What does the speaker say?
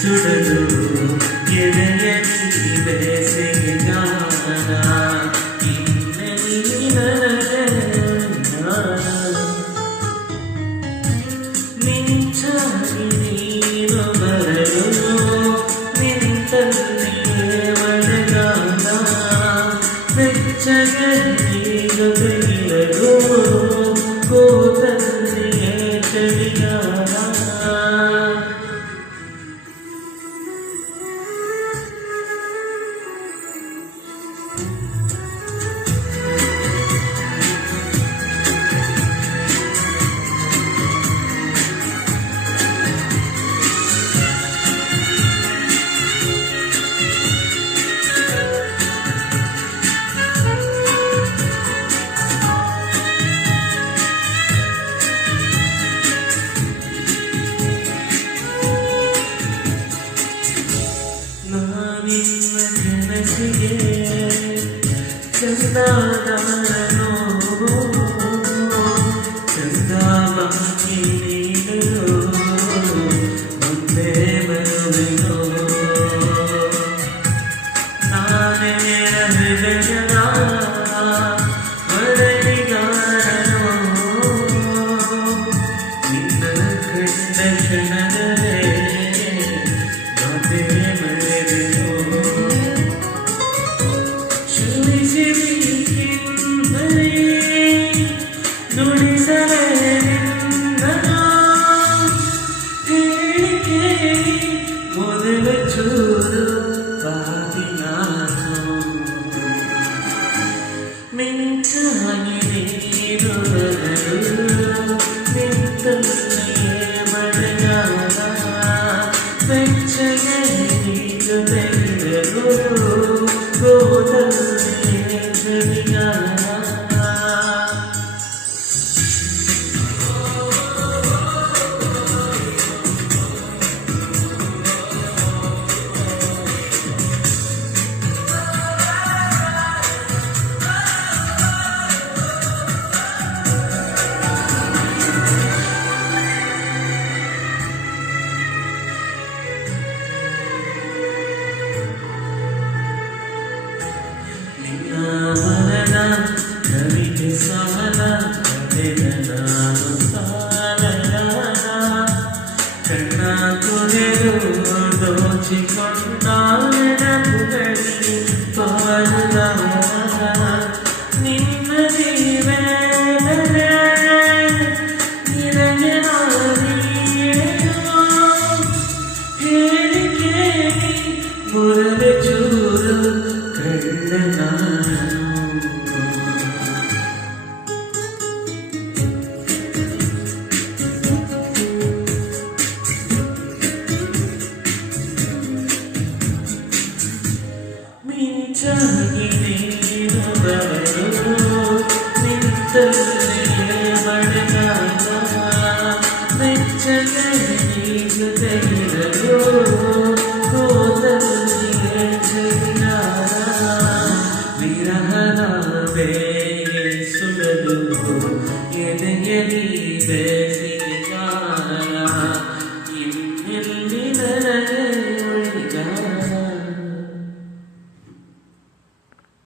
ಸುಡಲು ಎದೆಯಲ್ಲಿ ಬೇಸಿಗೆ ನಿಂಚಾಗಿ ನೀನು ಬರಲು ನಿಂತಲ್ಲಿಯೇ ಮಳೆಗಾಲ ಬೆಚ್ಚಗೆ ಜೊತೆಗಿರಲು ಕೂತಲ್ಲಿಯೇ ಚಳಿಗಾಲ ಚಂದಾದಾರನೋ ಚಂದಾಮಾಗಿ ನೀನು ಮುಂದೆ ಬರುವೆನೋ ನಾನೇ ಹೃದಯದ ಮರಳಿಗಾರನೋ ನಿನ್ನ ಕಂಡ ಕ್ಷಣದಲ್ಲೇ ಮತ್ತೆ ಮರೆವೆನೋ ಮೊದಲ ಚೂರು ಬಾದಿ ನಾನು ಮಿಂಚಾಗಿ ನೀರು ಬರಲು ನಿಂತಲ್ಲಿಯೇ ಮಳೆಗಾಲ ಬೆಚ್ಚಗೆ ನೀರು ತೆಗೆಯಲು ಗೋದಲ್ಲಿಯೇ ಚಳಿಗಾಲ ಕವಿತೆ ಸಾಲ ಕಡೆದ ನಾನು ಸಾಲದ ಕಣ್ಣ ತೊರೆದು ದೋಚಿಕೊಂಡ ನೆನಪುಗಳಿಗೆ ಬಾರದ ನಿನ್ನ ನೀವೇದರೆ ನಿನಗೆ ಹೇಳಿ ಕೇಳಿ ಮುರವೆ ಚೂರು ಕಣ್ಣ ನಾನು ಮಿಂಚಾಗಿ ನೀನು ಬರಲು ನಿಂತಲ್ಲಿಯೇ ಮಳೆಗಾಲ ಬೆಚ್ಚಗೆ ನೀರು ತೆಗೆಯಲು ಕೂದಲಿಯೇ ಚಳಿಗಾಲ ವಿರಹದ ಬೇಗೆ ಸುಡಲು ಎದೆಯಲ್ಲಿ ಬೇಸಿಗೆ ಕಾಲ ಇನ್ನೆಲ್ಲಿ ನನಗೆ